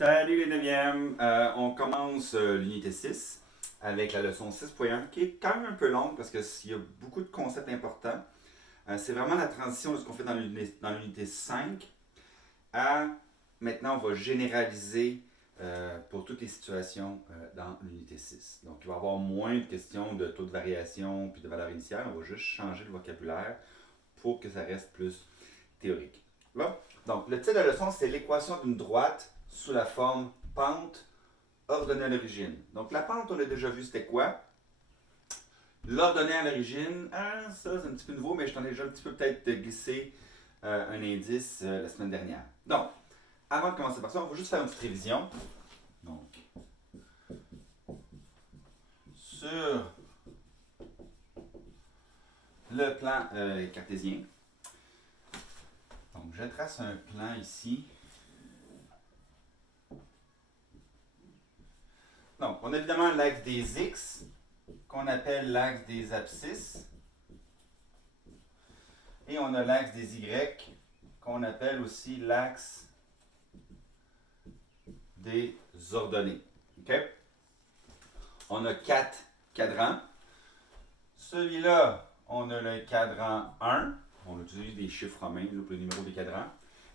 Salut les 9e! On commence l'unité 6 avec la leçon 6.1 qui est quand même un peu longue parce qu'il y a beaucoup de concepts importants. C'est vraiment la transition de ce qu'on fait dans l'unité 5 à maintenant on va généraliser pour toutes les situations dans l'unité 6. Donc il va y avoir moins de questions de taux de variation puis de valeur initiale. On va juste changer le vocabulaire pour que ça reste plus théorique. Là, donc, le titre de la leçon, c'est l'équation d'une droite sous la forme pente ordonnée à l'origine. Donc, la pente, on a déjà vu c'était quoi. L'ordonnée à l'origine, ça c'est un petit peu nouveau, mais je t'en ai déjà un petit peu peut-être glissé un indice la semaine dernière. Donc, avant de commencer par ça, on va juste faire une petite révision. Donc, sur le plan cartésien, donc je trace un plan ici. Donc, on a évidemment l'axe des X, qu'on appelle l'axe des abscisses. Et on a l'axe des Y, qu'on appelle aussi l'axe des ordonnées. Okay? On a 4 cadrans. Celui-là, on a le cadran 1. On utilise des chiffres romains pour le numéro des cadrans.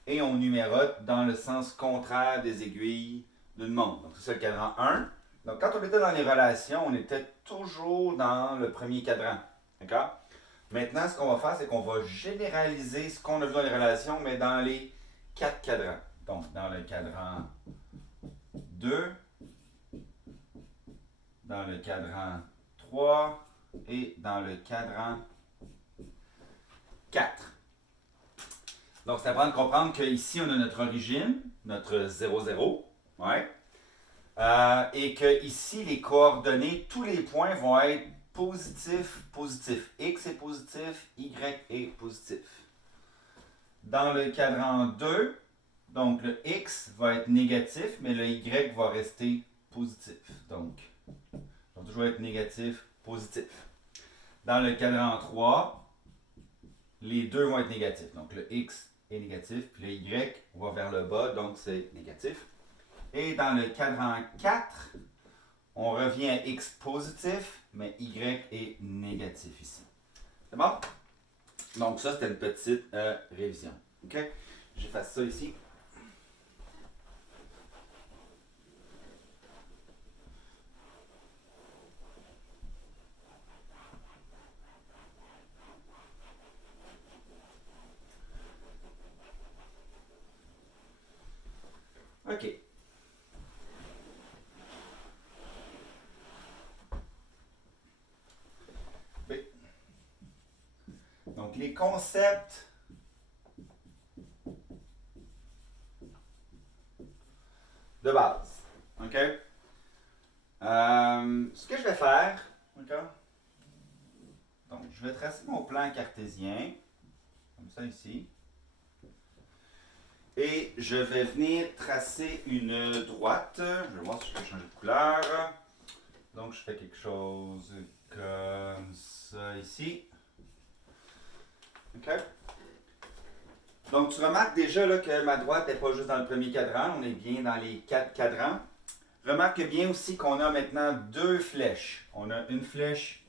Et on numérote dans le sens contraire des aiguilles d'une montre. Donc, c'est ça le cadran 1. Donc, quand on était dans les relations, on était toujours dans le premier cadran. D'accord? Maintenant, ce qu'on va faire, c'est qu'on va généraliser ce qu'on a vu dans les relations, mais dans les 4 cadrans. Donc, dans le cadran 2, dans le cadran 3 et dans le cadran 4. Donc, c'est important de comprendre qu'ici, on a notre origine, notre 0, 0. Ouais. Et que ici, les coordonnées, tous les points vont être positifs, positifs. X est positif, Y est positif. Dans le cadran 2, donc le X va être négatif, mais le Y va rester positif. Donc, il va toujours être négatif, positif. Dans le cadran 3, les deux vont être négatifs. Donc, le X est négatif, puis le Y va vers le bas, donc c'est négatif. Et dans le cadran 4, on revient à X positif, mais Y est négatif ici. C'est bon? Donc ça, c'était une petite révision. OK? J'efface ça ici. OK. Donc, les concepts de base. OK? Ce que je vais faire, d'accord? Donc, je vais tracer mon plan cartésien, comme ça ici. Et je vais venir tracer une droite. Je vais voir si je peux changer de couleur. Donc, je fais quelque chose comme ça ici. OK? Donc, tu remarques déjà là, que ma droite n'est pas juste dans le premier cadran, on est bien dans les 4 cadrans. Remarque bien aussi qu'on a maintenant 2 flèches. On a une flèche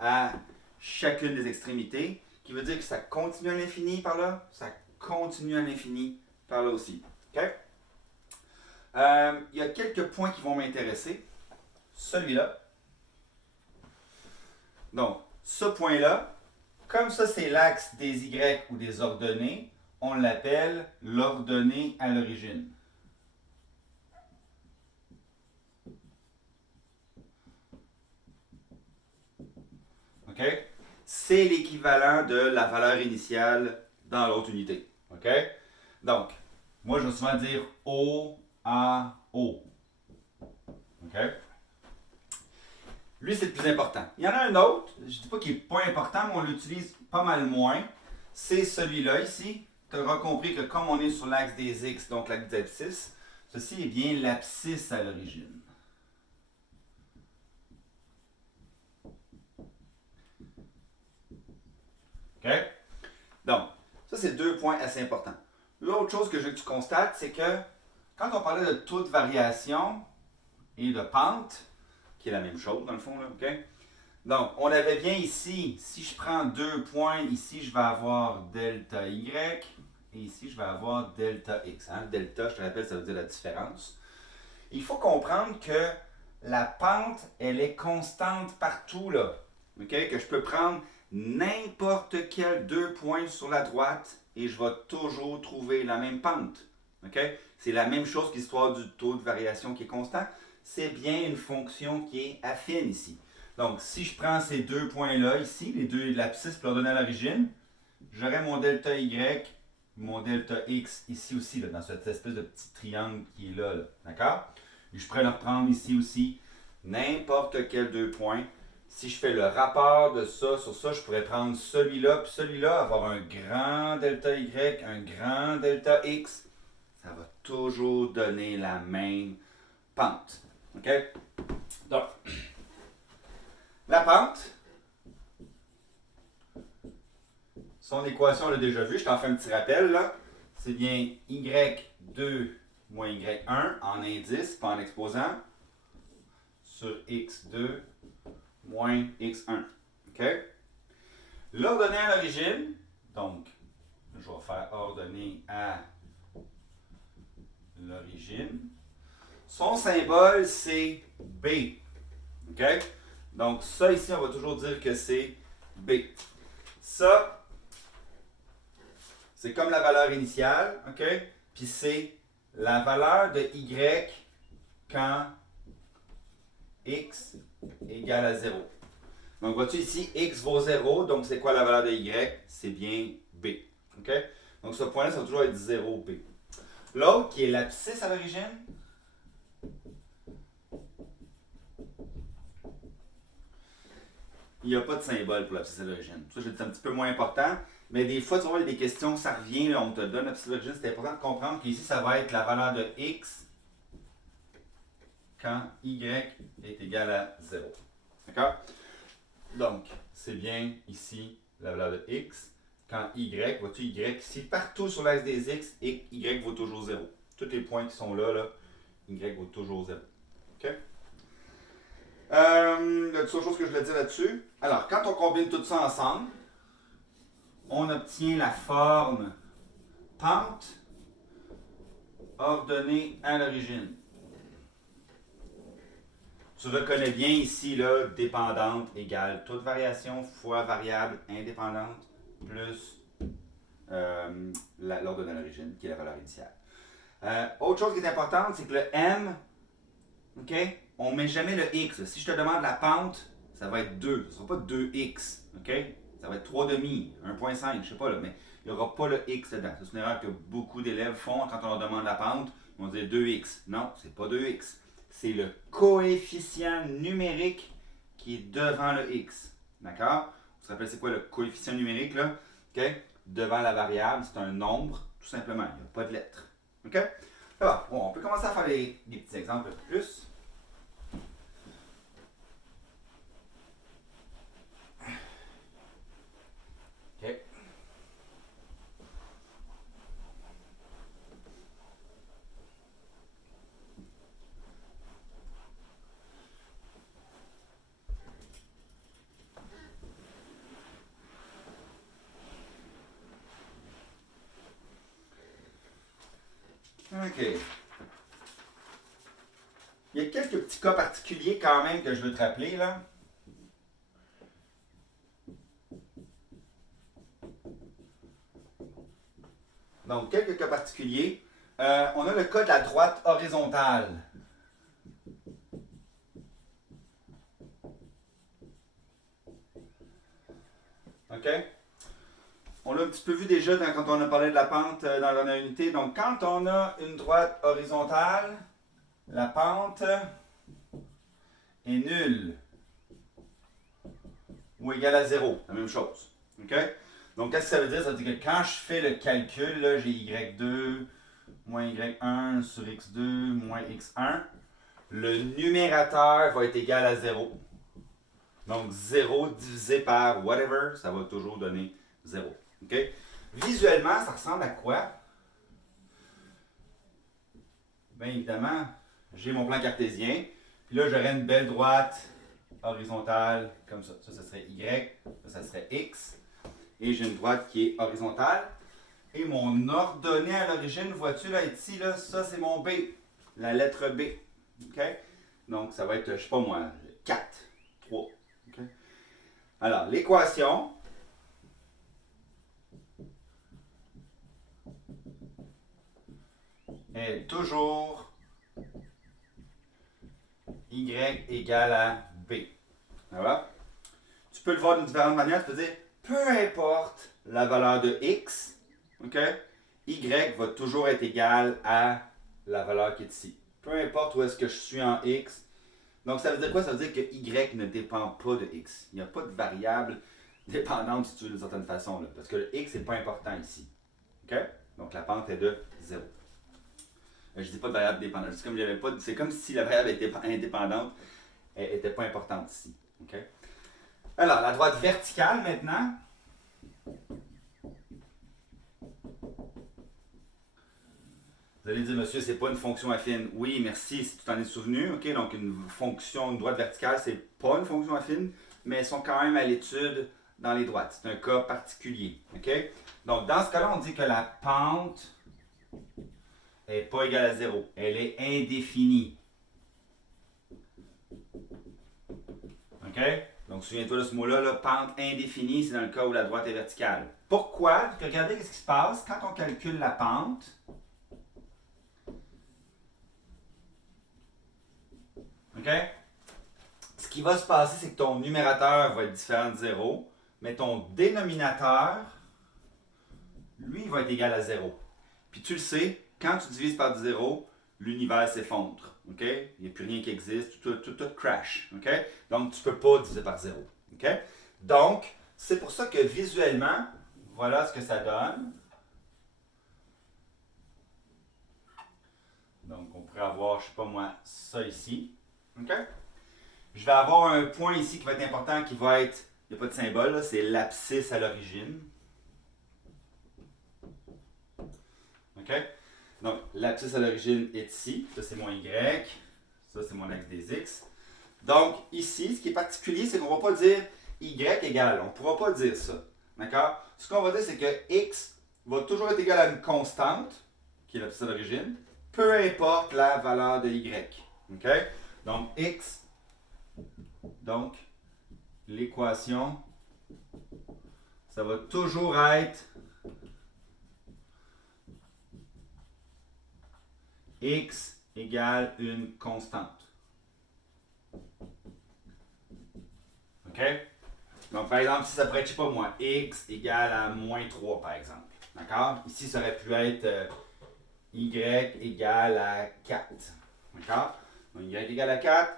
à chacune des extrémités, qui veut dire que ça continue à l'infini par là, ça continue à l'infini par là aussi. OK? Il y a quelques points qui vont m'intéresser. Celui-là. Donc, ce point-là, comme ça c'est l'axe des Y ou des ordonnées, on l'appelle l'ordonnée à l'origine. OK? C'est l'équivalent de la valeur initiale dans l'autre unité. OK? Donc, moi je vais souvent dire O, A, O. OK? Lui, c'est le plus important. Il y en a un autre, je ne dis pas qu'il n'est pas important, mais on l'utilise pas mal moins. C'est celui-là ici. Tu auras compris que comme on est sur l'axe des X, donc l'axe des abscisses, ceci est bien l'abscisse à l'origine. OK? Donc, ça, c'est 2 points assez importants. L'autre chose que je veux que tu constates, c'est que quand on parlait de taux de variation et de pente, qui est la même chose dans le fond, là, OK? Donc, on avait bien ici, si je prends 2 points, ici je vais avoir delta Y et ici je vais avoir delta X. Hein? Delta, je te rappelle, ça veut dire la différence. Il faut comprendre que la pente, elle est constante partout, là. OK? Que je peux prendre n'importe quel 2 points sur la droite et je vais toujours trouver la même pente. OK? C'est la même chose qu'histoire du taux de variation qui est constant. C'est bien une fonction qui est affine ici. Donc, si je prends ces 2 points-là ici, les deux l'abscisse pour leur donner à l'origine, j'aurai mon delta Y, mon delta X ici aussi, là, dans cette espèce de petit triangle qui est là. D'accord? Et je pourrais le reprendre ici aussi, n'importe quel 2 points. Si je fais le rapport de ça sur ça, je pourrais prendre celui-là, puis celui-là, avoir un grand delta Y, un grand delta X. Ça va toujours donner la même pente. OK? Donc, la pente, son équation, on l'a déjà vu, je t'en fais un petit rappel, là. C'est bien Y2 moins Y1 en indice, pas en exposant, sur X2 moins X1. OK? L'ordonnée à l'origine, donc, je vais faire ordonnée à l'origine. Son symbole, c'est B. OK? Donc, ça ici, on va toujours dire que c'est B. Ça, c'est comme la valeur initiale, OK? Puis c'est la valeur de Y quand X égale à 0. Donc, vois-tu ici, X vaut 0, donc c'est quoi la valeur de Y? C'est bien B. OK? Donc, ce point-là, ça va toujours être 0B. L'autre, qui est l'abscisse à l'origine, il n'y a pas de symbole pour l'abscisse à l'origine. Ça, c'est un petit peu moins important. Mais des fois, tu vas voir, il y a des questions, ça revient, là, on te donne l'abscisse à l'origine. C'est important de comprendre qu'ici, ça va être la valeur de X quand Y est égal à 0. D'accord? Donc, c'est bien ici la valeur de X quand Y, vois-tu, Y ici, partout sur l'axe des X, et Y vaut toujours 0. Tous les points qui sont là, Y vaut toujours 0. OK? Il y a d'autres choses que je voulais dire là-dessus. Alors, quand on combine tout ça ensemble, on obtient la forme pente ordonnée à l'origine. Tu reconnais bien ici, là, dépendante égale toute variation fois variable indépendante plus l'ordonnée à l'origine, qui est la valeur initiale. Autre chose qui est importante, c'est que le M, OK, on ne met jamais le X. Si je te demande la pente, ça va être 2. Ce ne sera pas 2X. OK? Ça va être 3,5, 1,5, je ne sais pas, là, mais il n'y aura pas le X dedans. C'est une erreur que beaucoup d'élèves font quand on leur demande la pente. Ils vont dire 2X. Non, c'est pas 2X. C'est le coefficient numérique qui est devant le X. D'accord? Vous vous rappelez, c'est quoi le coefficient numérique, là? OK? Devant la variable, c'est un nombre, tout simplement. Il n'y a pas de lettres. OK? Alors, bon, on peut commencer à faire des petits exemples plus. OK. OK. Il y a quelques petits cas particuliers quand même que je veux te rappeler, là. Donc, quelques cas particuliers. On a le cas de la droite horizontale. OK? On l'a un petit peu vu déjà quand on a parlé de la pente dans la dernière unité. Donc, quand on a une droite horizontale, la pente est nulle ou égale à 0. La même chose. OK? Donc, qu'est-ce que ça veut dire? Ça veut dire que quand je fais le calcul, là, j'ai Y2 moins Y1 sur X2 moins X1, le numérateur va être égal à 0. Donc, 0 divisé par whatever, ça va toujours donner 0. OK? Visuellement, ça ressemble à quoi? bien évidemment, j'ai mon plan cartésien. Puis là, j'aurais une belle droite horizontale comme ça. Ça serait Y, ça serait X. Et j'ai une droite qui est horizontale. Et mon ordonnée à l'origine, vois-tu là, ici, là, ça c'est mon B, la lettre B. OK? Donc, ça va être, je sais pas moi, 4, 3. OK? Alors, l'équation est toujours Y égale à B. Voilà. Tu peux le voir d'une différente manière. Tu peux dire, peu importe la valeur de X, OK? Y va toujours être égal à la valeur qui est ici. Peu importe où est-ce que je suis en X. Donc, ça veut dire quoi? Ça veut dire que Y ne dépend pas de X. Il n'y a pas de variable dépendante, si tu veux, d'une certaine façon. Là, parce que le X n'est pas important ici. OK? Donc, la pente est de 0. Je ne dis pas de variable dépendante. C'est comme si la variable était indépendante. Elle n'était pas importante ici. OK? Alors, la droite verticale maintenant. Vous allez dire, monsieur, c'est pas une fonction affine. Oui, merci, si tu t'en es souvenu. OK, donc une droite verticale, c'est pas une fonction affine, mais elles sont quand même à l'étude dans les droites. C'est un cas particulier. OK? Donc, dans ce cas-là, on dit que la pente n'est pas égale à 0. Elle est indéfinie. OK? Donc, souviens-toi de ce mot-là, là, pente indéfinie, c'est dans le cas où la droite est verticale. Pourquoi? Parce que regardez ce qui se passe quand on calcule la pente. OK? Ce qui va se passer, c'est que ton numérateur va être différent de 0, mais ton dénominateur, lui, va être égal à 0. Puis tu le sais, quand tu divises par 0, l'univers s'effondre. OK? Il n'y a plus rien qui existe, tout crash. OK? Donc, tu ne peux pas diviser par 0. OK? Donc, c'est pour ça que visuellement, voilà ce que ça donne. Donc, on pourrait avoir, je ne sais pas moi, ça ici. OK? Je vais avoir un point ici qui va être important, qui va être, il n'y a pas de symbole, c'est l'abscisse à l'origine. OK? Donc, l'abscisse à l'origine est ici. Ça, c'est mon Y. Ça, c'est mon axe des X. Donc, ici, ce qui est particulier, c'est qu'on ne va pas dire Y égale. On ne pourra pas dire ça. D'accord? Ce qu'on va dire, c'est que X va toujours être égal à une constante, qui est l'abscisse à l'origine, peu importe la valeur de Y. OK? Donc, X, donc, l'équation, ça va toujours être X égale une constante. OK? Donc, par exemple, si ça pourrait être, je sais pas moi, X égale à moins 3, par exemple. D'accord? Ici, ça aurait pu être Y égale à 4. D'accord? Donc, Y égale à 4,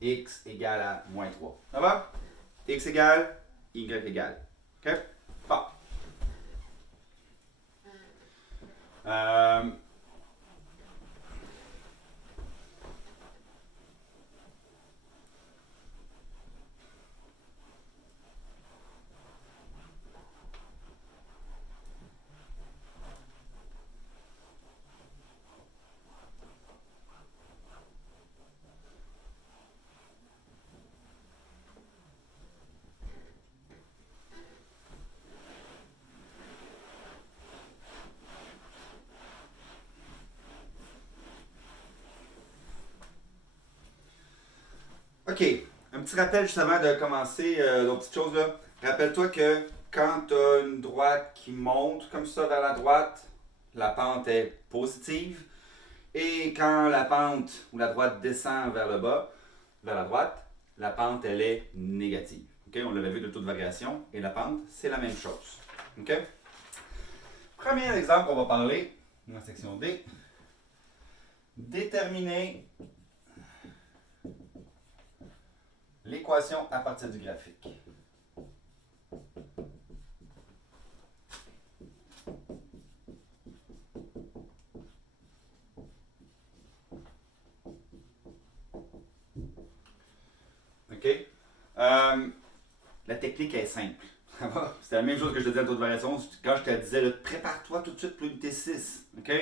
X égale à moins 3. Ça va? X égale, Y égale. OK? Bon. OK. Un petit rappel juste avant de commencer d'autres petites choses là. Rappelle-toi que quand tu as une droite qui monte comme ça vers la droite, la pente est positive. Et quand la pente ou la droite descend vers le bas, vers la droite, la pente elle est négative. OK? On l'avait vu de toute variation. Et la pente, c'est la même chose. OK? Premier exemple qu'on va parler dans la section D. Déterminer l'équation à partir du graphique. OK? La technique est simple. C'est la même chose que je te disais à toute variation. Quand je te disais, prépare-toi tout de suite pour l'unité 6. OK?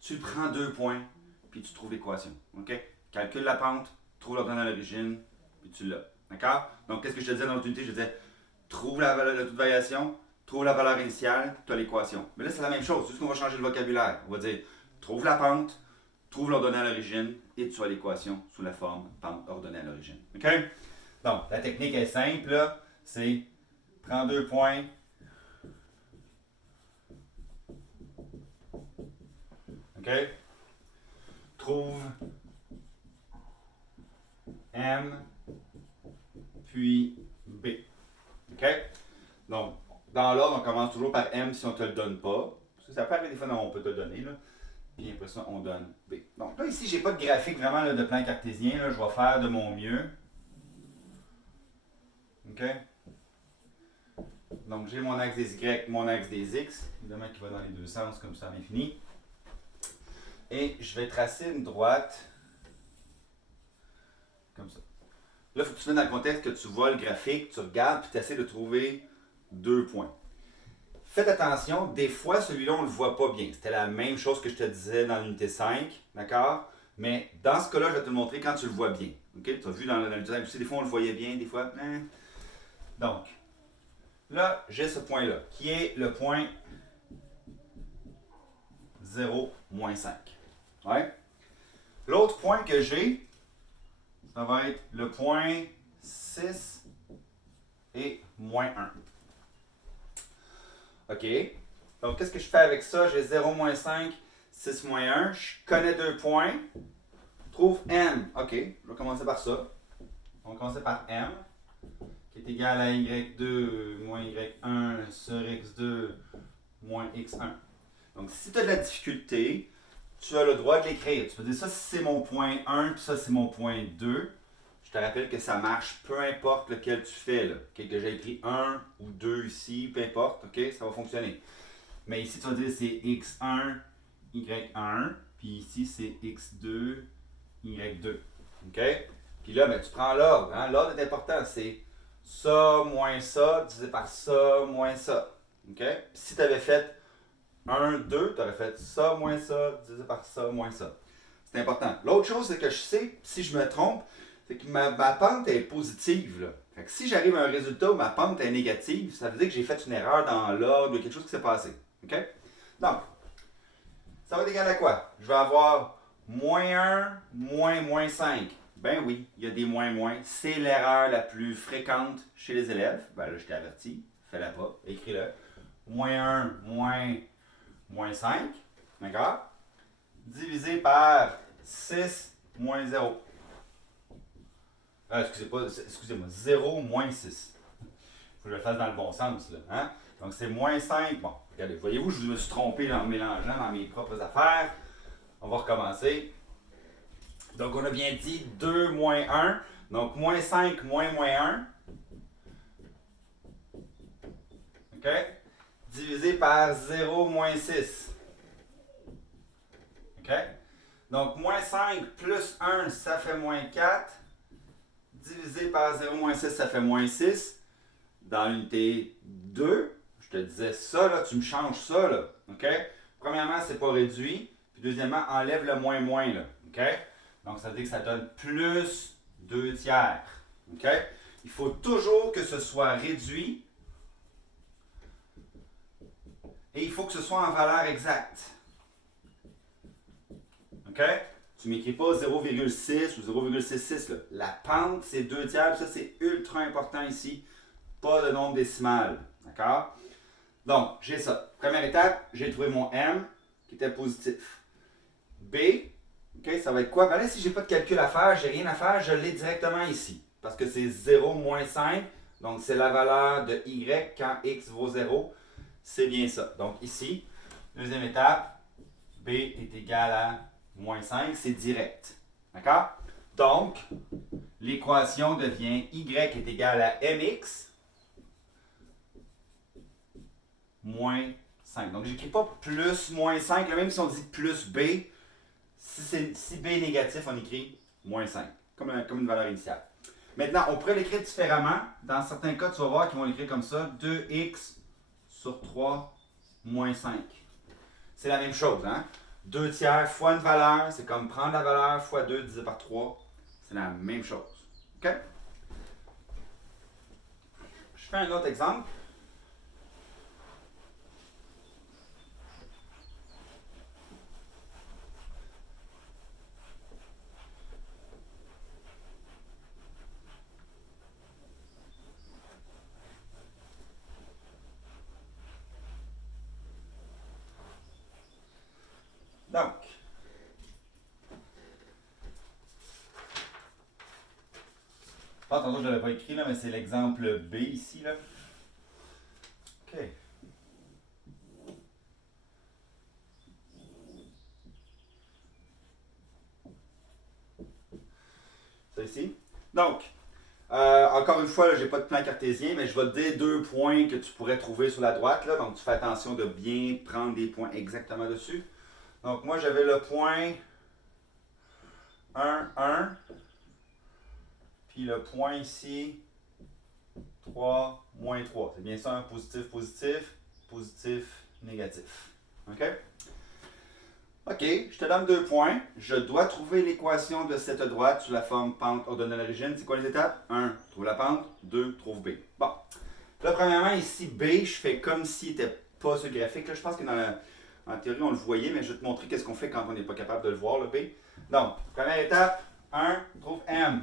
Tu prends 2 points, puis puis tu trouves l'équation. OK? Calcule la pente, trouve l'ordonnée à l'origine, puis tu l'as. D'accord? Donc, qu'est-ce que je te disais dans l'autre unité? Je disais, trouve la valeur de toute variation, trouve la valeur initiale, tu as l'équation. Mais là, c'est la même chose, juste qu'on va changer le vocabulaire. On va dire, trouve la pente, trouve l'ordonnée à l'origine, et tu as l'équation sous la forme pente ordonnée à l'origine. OK? Donc, la technique est simple, là. C'est, prends 2 points, OK? Trouve M, puis B. OK? Donc, dans l'ordre, on commence toujours par M si on ne te le donne pas. Parce que ça peut arriver des fois, on peut te le donner. Là. Puis après ça, on donne B. Donc là, ici, j'ai pas de graphique vraiment là, de plan cartésien. Là. Je vais faire de mon mieux. OK? Donc, j'ai mon axe des Y, mon axe des X. Évidemment, qui va dans les deux sens, comme ça, à l'infini. Et je vais tracer une droite. Comme ça. Là, il faut que tu te mettes dans le contexte que tu vois le graphique, tu regardes, puis tu essaies de trouver 2 points. Faites attention, des fois, celui-là, on ne le voit pas bien. C'était la même chose que je te disais dans l'unité 5, d'accord? Mais dans ce cas-là, je vais te le montrer quand tu le vois bien. OK? Tu as vu dans l'unité 5 aussi, des fois, on le voyait bien, des fois, Donc, là, j'ai ce point-là, qui est le point 0, moins 5. Ouais? L'autre point que j'ai, ça va être le point 6 et moins 1. OK. Donc, qu'est-ce que je fais avec ça? J'ai 0, moins 5, 6, moins 1. Je connais 2 points. Trouve M. OK. Je vais commencer par ça. On va commencer par M, qui est égal à Y2 moins Y1 sur X2 moins X1. Donc, si tu as de la difficulté, tu as le droit de l'écrire. Tu peux dire ça, c'est mon point 1, puis ça, c'est mon point 2. Je te rappelle que ça marche peu importe lequel tu fais. Là. Okay, que j'ai écrit 1 ou 2 ici, peu importe, okay, ça va fonctionner. Mais ici, tu vas dire c'est X1, Y1, puis ici, c'est X2, Y2. OK? Puis là, ben, tu prends l'ordre. Hein? L'ordre est important. C'est ça moins ça divisé par ça moins ça. OK? Puis si tu avais fait 1, 2, tu aurais fait ça moins ça divisé par ça moins ça. C'est important. L'autre chose, c'est que je sais, si je me trompe, c'est que ma pente est positive. Là. Fait que si j'arrive à un résultat où ma pente est négative, ça veut dire que j'ai fait une erreur dans l'ordre ou quelque chose qui s'est passé. OK? Donc, ça va être égal à quoi? Je vais avoir moins 1, moins 5. Ben oui, il y a des moins. C'est l'erreur la plus fréquente chez les élèves. Ben là, je t'ai averti. Fais-la pas. Écris-le. Moins 1, moins 5. D'accord? Divisé par 6 moins 0. Excusez-moi, 0 moins 6. Il faut que je le fasse dans le bon sens. Là, hein? Donc c'est moins 5. Bon, regardez, voyez-vous, je me suis trompé en mélangeant dans mes propres affaires. On va recommencer. Donc on a bien dit 2 moins 1. Donc moins 5 moins 1. OK? Divisé par 0 moins 6. OK? Donc moins 5 plus 1, ça fait moins 4. Divisé par 0 moins 6, ça fait moins 6. Dans l'unité 2, je te disais ça, là, tu me changes ça. Là, OK? Premièrement, c'est pas réduit. Puis deuxièmement, enlève le moins. Là, OK? Donc, ça veut dire que ça donne plus 2 tiers. OK? Il faut toujours que ce soit réduit. Et il faut que ce soit en valeur exacte. OK? Tu ne m'écris pas 0,6 ou 0,66. La pente, c'est 2 tiers. Ça, c'est ultra important ici. Pas de nombre décimal. D'accord? Donc, j'ai ça. Première étape, j'ai trouvé mon M qui était positif. B, okay, ça va être quoi? Ben là, si je n'ai pas de calcul à faire, je n'ai rien à faire, je l'ai directement ici. Parce que c'est 0 moins 5. Donc, c'est la valeur de Y quand X vaut 0. C'est bien ça. Donc, ici, deuxième étape, B est égal à moins 5, c'est direct. D'accord? Donc, l'équation devient Y est égal à MX moins 5. Donc, je n'écris pas plus moins 5, là, même si on dit plus B, si B est négatif, on écrit moins 5, comme une valeur initiale. Maintenant, on pourrait l'écrire différemment. Dans certains cas, tu vas voir qu'ils vont l'écrire comme ça, 2x sur 3 moins 5. C'est la même chose, hein? 2 tiers fois une valeur, c'est comme prendre la valeur fois 2 divisé par 3. C'est la même chose. OK? Je fais un autre exemple. Donc, tantôt je ne l'avais pas écrit, là, mais c'est l'exemple B ici. Là. OK. Ça ici. Donc, encore une fois, je n'ai pas de plan cartésien, mais je vais te dire 2 points que tu pourrais trouver sur la droite. Là, donc, tu fais attention de bien prendre des points exactement dessus. Donc, moi, j'avais le point 1, 1. Puis le point ici, 3, moins 3. C'est bien ça, un positif, positif, positif, négatif. OK? OK, je te donne 2 points. Je dois trouver l'équation de cette droite sous la forme pente ordonnée à l'origine. C'est quoi les étapes? 1, trouve la pente. 2, trouve B. Bon. Là, premièrement, ici, B, je fais comme s'il n'était pas ce graphique. Là, je pense que en théorie, on le voyait, mais je vais te montrer qu'est-ce qu'on fait quand on n'est pas capable de le voir, le B. Donc, première étape, 1, trouve M.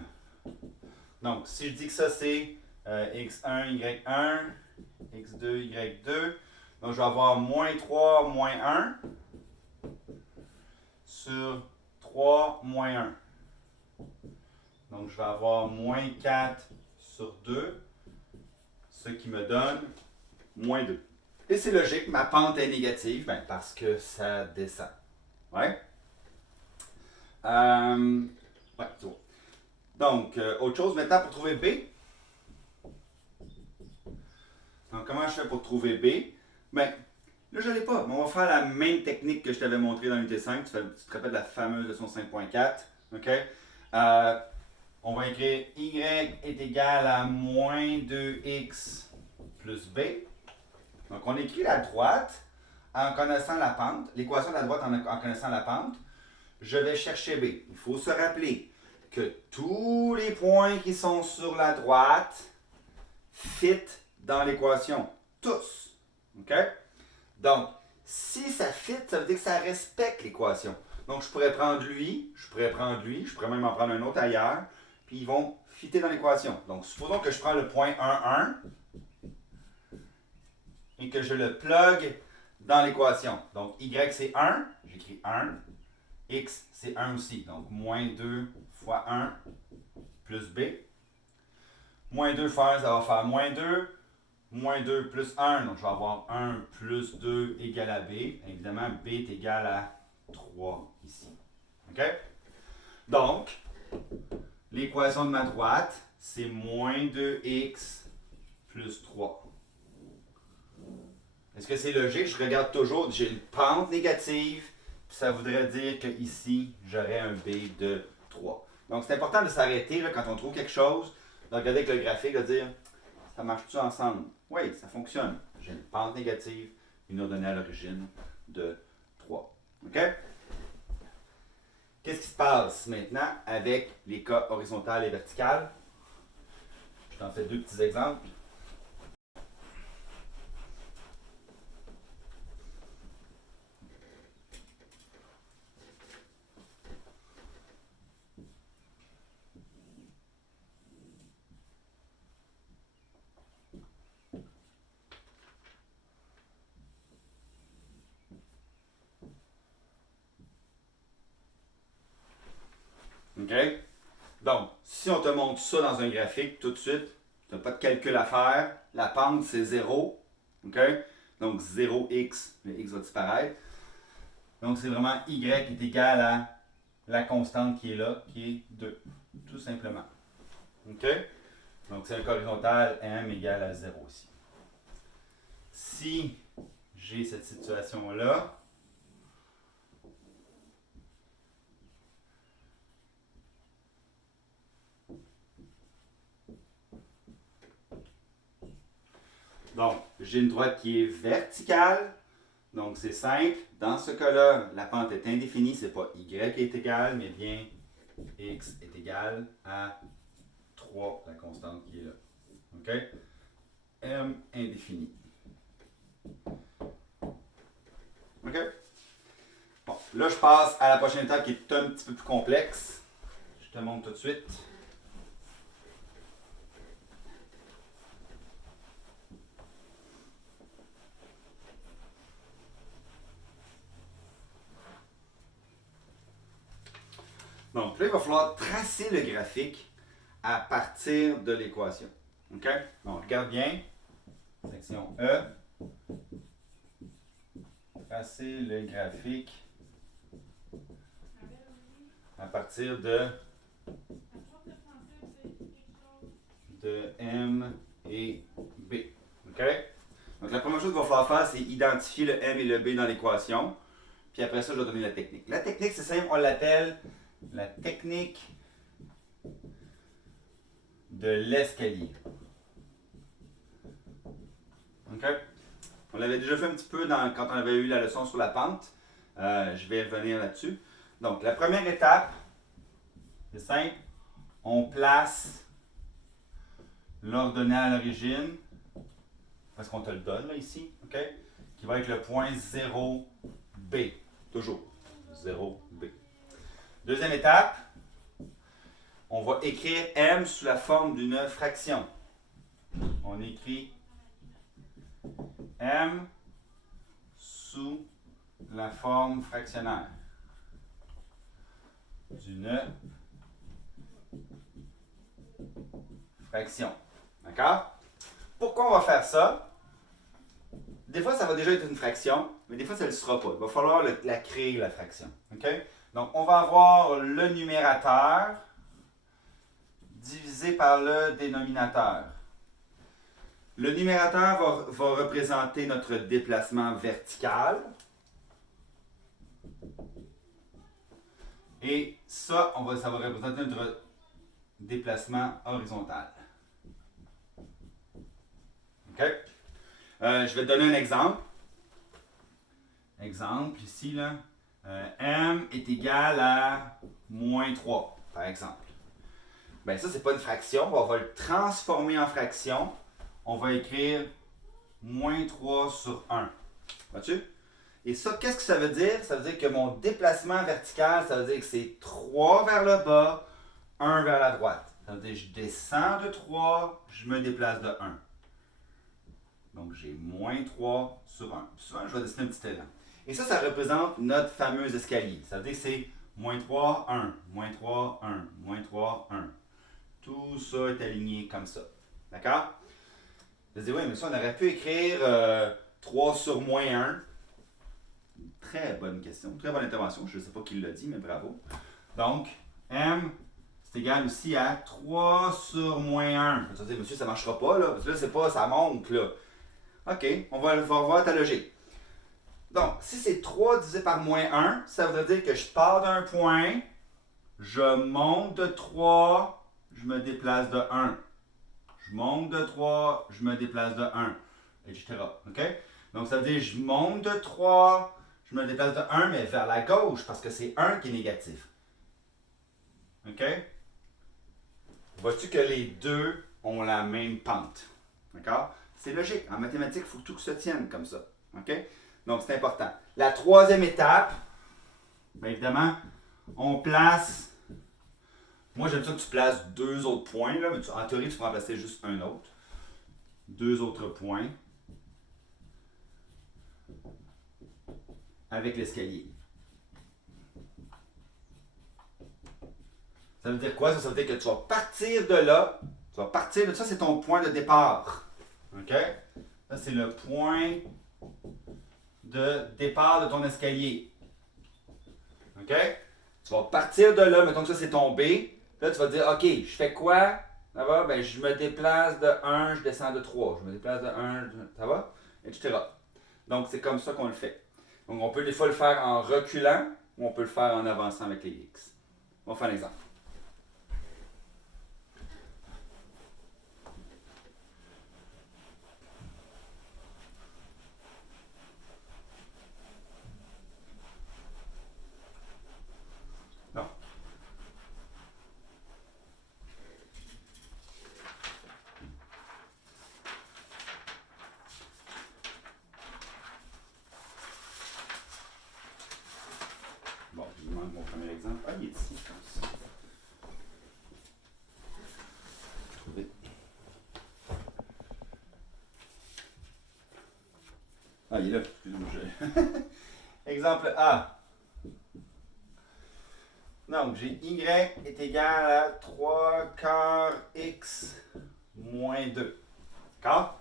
Donc, si je dis que ça, c'est x1, y1, x2, y2, donc je vais avoir moins 3, moins 1 sur 3, moins 1. Donc, je vais avoir moins 4 sur 2, ce qui me donne moins 2. Et c'est logique, ma pente est négative, ben, parce que ça descend. Ouais? Ouais, c'est bon. Donc, autre chose maintenant pour trouver B. Donc, comment je fais pour trouver B? Ben, là, je ne l'ai pas. Mais on va faire la même technique que je t'avais montré dans l'unité 5. Tu te rappelles de la fameuse leçon 5.4. OK? On va écrire y est égal à moins 2x plus b. Donc, on écrit la droite en connaissant la pente. L'équation de la droite en connaissant la pente. Je vais chercher b. Il faut se rappeler que tous les points qui sont sur la droite fit dans l'équation. Tous. OK? Donc, si ça fit, ça veut dire que ça respecte l'équation. Donc, je pourrais prendre lui, je pourrais même en prendre un autre ailleurs, puis ils vont fitter dans l'équation. Donc, supposons que je prends le point 1, 1 et que je le plug dans l'équation. Donc, y c'est 1, j'écris 1, x c'est 1 aussi, donc moins 2 fois 1 plus b. Moins 2 fois 1, ça va faire moins 2. Moins 2 plus 1, donc je vais avoir 1 plus 2 égale à b. Évidemment, b est égal à 3 ici. OK? Donc, l'équation de ma droite, c'est moins 2x plus 3. Est-ce que c'est logique? Je regarde toujours, j'ai une pente négative, puis ça voudrait dire que ici, j'aurais un b de 3. Donc, c'est important de s'arrêter là, quand on trouve quelque chose, de regarder avec le graphique, de dire, ça marche-tu ensemble? Oui, ça fonctionne. J'ai une pente négative, une ordonnée à l'origine de 3. OK? Qu'est-ce qui se passe maintenant avec les cas horizontales et verticales? Je t'en fais 2 petits exemples. OK? Donc, si on te montre ça dans un graphique tout de suite, tu n'as pas de calcul à faire. La pente, c'est 0. OK? Donc, 0x, le x va disparaître. Donc, c'est vraiment y est égal à la constante qui est là, qui est 2. Tout simplement. OK? Donc, c'est un cas horizontal, m égale à 0 ici. Si j'ai cette situation-là, donc, j'ai une droite qui est verticale. Donc, c'est simple. Dans ce cas-là, la pente est indéfinie. Ce n'est pas y est égal, mais bien x est égal à 3, la constante qui est là. OK? M indéfini. OK? Bon, là, je passe à la prochaine étape qui est un petit peu plus complexe. Je te montre tout de suite. Donc là, il va falloir tracer le graphique à partir de l'équation. OK? Donc, regarde bien. Section E. Tracer le graphique à partir de M et B. OK? Donc, la première chose qu'il va falloir faire, c'est identifier le M et le B dans l'équation. Puis après ça, je vais donner la technique. La technique, c'est simple, on l'appelle la technique de l'escalier. OK? On l'avait déjà fait un petit peu quand on avait eu la leçon sur la pente. Je vais revenir là-dessus. Donc, la première étape, c'est simple. On place l'ordonnée à l'origine, parce qu'on te le donne là, ici, OK? Qui va être le point 0B. Toujours 0B. Deuxième étape, on va écrire M sous la forme d'une fraction. On écrit M sous la forme fractionnaire d'une fraction. D'accord? Pourquoi on va faire ça? Des fois, ça va déjà être une fraction, mais des fois, ça ne le sera pas. Il va falloir la créer, la fraction. OK? Donc, on va avoir le numérateur divisé par le dénominateur. Le numérateur va représenter notre déplacement vertical. Et ça, ça va représenter notre déplacement horizontal. OK? Je vais te donner un exemple. Exemple, ici, là. M est égal à moins 3, par exemple. Bien, ça, c'est pas une fraction. On va le transformer en fraction. On va écrire moins 3 sur 1. Vois-tu? Et ça, qu'est-ce que ça veut dire? Ça veut dire que mon déplacement vertical, ça veut dire que c'est 3 vers le bas, 1 vers la droite. Ça veut dire que je descends de 3, je me déplace de 1. Donc, j'ai moins 3 sur 1. Souvent, je vais dessiner un petit élan. Et ça représente notre fameux escalier. Ça veut dire que c'est moins 3, 1, moins 3, 1, moins 3, 1. Tout ça est aligné comme ça. D'accord? Je dis, oui, mais ça, on aurait pu écrire 3 sur moins 1. Très bonne question, très bonne intervention. Je ne sais pas qui l'a dit, mais bravo. Donc, M, c'est égal aussi à 3 sur moins 1. Tu vas dire, monsieur, ça ne marchera pas, là. Parce que là, c'est pas, ça monte, là. OK, on va voir ta logique. Donc, si c'est 3 divisé par moins 1, ça voudrait dire que je pars d'un point, je monte de 3, je me déplace de 1. Je monte de 3, je me déplace de 1, etc. OK? Donc, ça veut dire que je monte de 3, je me déplace de 1, mais vers la gauche, parce que c'est 1 qui est négatif. OK? Vois-tu que les deux ont la même pente? D'accord? C'est logique. En mathématiques, il faut que tout se tienne comme ça. OK? Donc, c'est important. La troisième étape, bien évidemment, on place. Moi, j'aime ça que tu places 2 autres points. Là, mais en théorie, tu peux en placer juste un autre. 2 autres points avec l'escalier. Ça veut dire quoi? Ça veut dire que tu vas partir de là. Tu vas partir de ça, c'est ton point de départ. OK? Ça, c'est le point de départ de ton escalier. OK? Tu vas partir de là, mettons que ça, c'est ton B. Là, tu vas te dire, OK, je fais quoi? Ça va? Ben, je me déplace de 1, je descends de 3. Je me déplace de 1, ça va? Etc. Donc, c'est comme ça qu'on le fait. Donc, on peut des fois le faire en reculant ou on peut le faire en avançant avec les X. On va faire un exemple. exemple. Ah, il est ici, je pense. Trouver. Ah, il est là. Excusez-moi. Exemple A. Donc, j'ai y est égal à 3 quarts x moins 2. D'accord?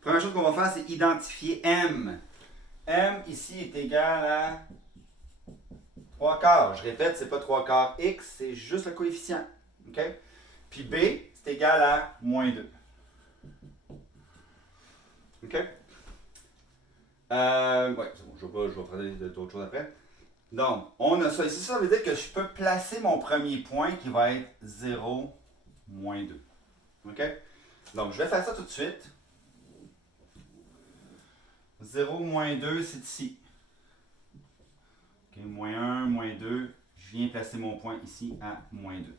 Première chose qu'on va faire, c'est identifier m. M ici est égal à 3 quarts. Je répète, c'est pas 3 quarts x, c'est juste le coefficient. OK? Puis B, c'est égal à moins 2. OK? Ouais, c'est bon, je vais parler d'autres choses après. Donc, on a ça ici. Ça veut dire que je peux placer mon premier point qui va être 0, moins 2. OK? Donc, je vais faire ça tout de suite. 0, moins 2, c'est ici. OK, moins 1, moins 2. Je viens placer mon point ici à moins 2.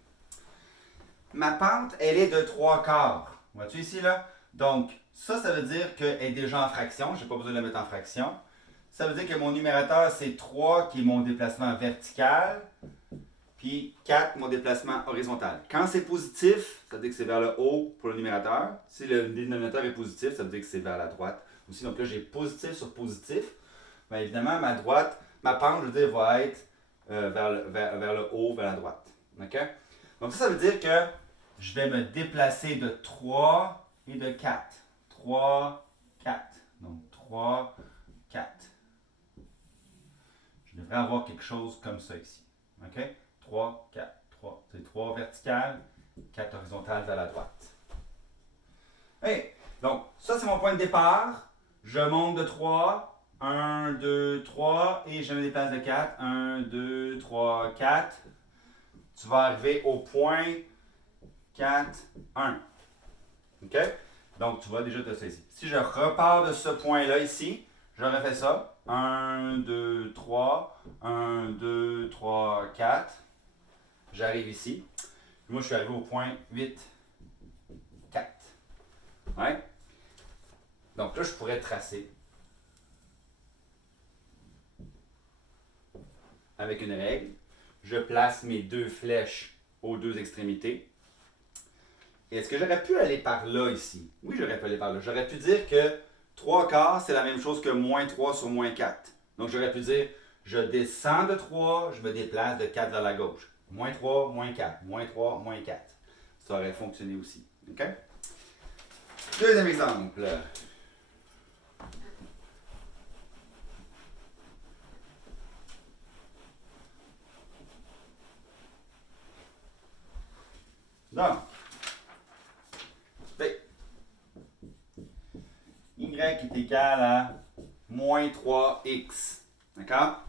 Ma pente, elle est de 3 quarts. Vois-tu ici, là? Donc, ça veut dire qu'elle est déjà en fraction. Je n'ai pas besoin de la mettre en fraction. Ça veut dire que mon numérateur, c'est 3 qui est mon déplacement vertical, puis 4 mon déplacement horizontal. Quand c'est positif, ça veut dire que c'est vers le haut pour le numérateur. Si le dénominateur est positif, ça veut dire que c'est vers la droite aussi. Donc là, j'ai positif sur positif. Bien évidemment, ma pente, je veux dire, va être vers le haut, vers la droite. OK? Donc ça veut dire que je vais me déplacer de 3 et de 4. 3, 4. Donc 3, 4. Je devrais avoir quelque chose comme ça ici. OK? 3, 4, 3. C'est 3 verticales, 4 horizontales vers la droite. Hey, donc, ça, c'est mon point de départ. Je monte de 3. 1, 2, 3. Et je me déplace de 4. 1, 2, 3, 4. Tu vas arriver au point 4, 1. OK? Donc, tu vas déjà te saisir. Si je repars de ce point-là ici, j'aurais fait ça. 1, 2, 3. 1, 2, 3, 4. J'arrive ici. Moi, je suis arrivé au point 8, 4. Ouais? Donc là, je pourrais tracer avec une règle. Je place mes deux flèches aux deux extrémités. Et est-ce que j'aurais pu aller par là ici? Oui, j'aurais pu aller par là. J'aurais pu dire que 3 quarts, c'est la même chose que moins 3 sur moins 4. Donc j'aurais pu dire, je descends de 3, je me déplace de 4 vers la gauche. Moins 3, moins 4. Moins 3, moins 4. Ça aurait fonctionné aussi. OK? Deuxième exemple. Donc, y est égal à moins 3x. D'accord?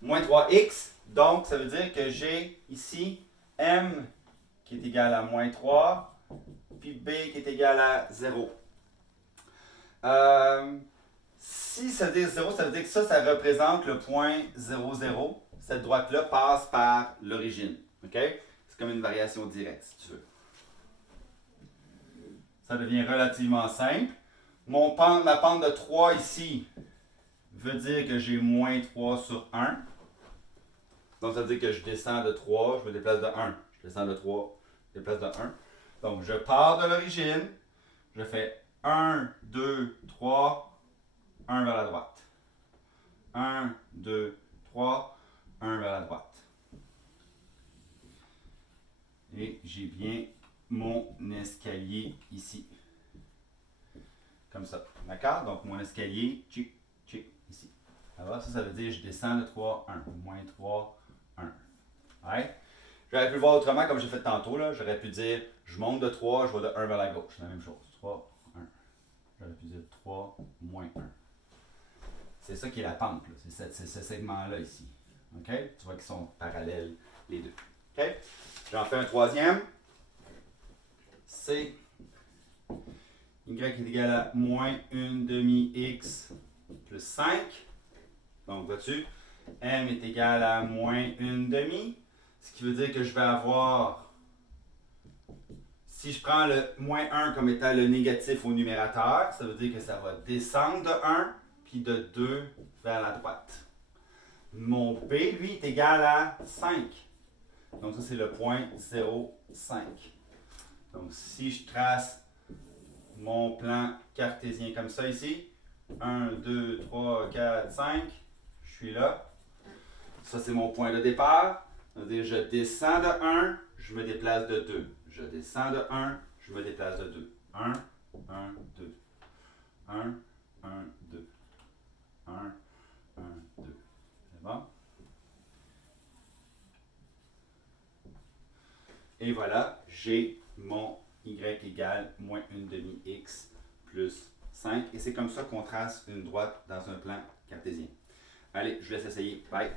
Moins 3x, donc ça veut dire que j'ai ici m qui est égal à moins 3, puis b qui est égal à 0. Si ça veut dire 0, ça veut dire que ça représente le point 0, 0. Cette droite-là passe par l'origine. OK? C'est comme une variation directe, si tu veux. Ça devient relativement simple. Ma pente de 3 ici veut dire que j'ai moins 3 sur 1. Donc, ça veut dire que je descends de 3, je me déplace de 1. Je descends de 3, je me déplace de 1. Donc, je pars de l'origine. Je fais 1, 2, 3, 1 vers la droite. 1, 2, 3, 1 vers la droite. Et j'ai bien mon escalier ici. Comme ça. D'accord? Donc, mon escalier, tchic, tchic, ici. Alors, ça veut dire que je descends de 3, 1. Moins 3, 1. Ouais? J'aurais pu le voir autrement, comme j'ai fait tantôt. Là. J'aurais pu dire, je monte de 3, je vais de 1 vers la gauche. C'est la même chose. 3, 1. J'aurais pu dire 3, moins 1. C'est ça qui est la pente. C'est ce segment-là ici. OK? Tu vois qu'ils sont parallèles, les deux. OK? J'en fais un troisième. C'est y est égal à moins 1 demi x plus 5. Donc, vois-tu, m est égal à moins 1 demi. Ce qui veut dire que je vais avoir, si je prends le moins 1 comme étant le négatif au numérateur, ça veut dire que ça va descendre de 1, puis de 2 vers la droite. Mon B, lui, est égal à 5. Donc, ça, c'est le point 0,5. Donc, si je trace mon plan cartésien comme ça ici, 1, 2, 3, 4, 5, je suis là. Ça, c'est mon point de départ. C'est-à-dire, je descends de 1, je me déplace de 2. Je descends de 1, je me déplace de 2. 1, 1, 2. 1, 1, 2. 1, 1, 2. C'est bon? Et voilà, j'ai mon y égale moins une demi x plus 5. Et c'est comme ça qu'on trace une droite dans un plan cartésien. Allez, je vous laisse essayer. Bye!